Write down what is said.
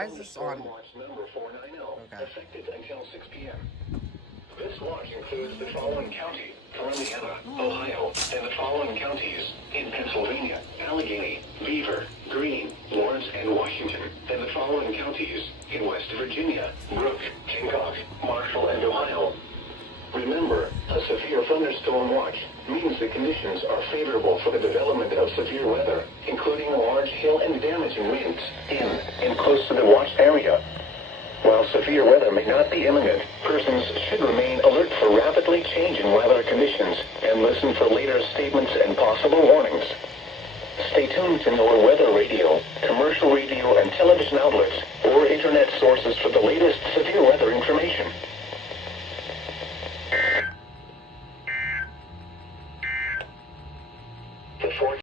why is this on? Watch number 490, Okay. effective until 6 p.m. This watch includes the following county: Columbia, Ohio, and the following counties in Pennsylvania: Allegheny, Beaver, Greene, Lawrence, and Washington, and the following counties in West Virginia: Brooke, Hancock, Marshall, and Ohio. Remember, a severe thunderstorm watch means the conditions are favorable for the development of severe weather, including large hail and damaging winds in and close to the watched area. While severe weather may not be imminent, persons should remain alert for rapidly changing weather conditions and listen for later statements and possible warnings. Stay tuned to NOAA weather radio, commercial radio and television outlets, or internet sources for the latest severe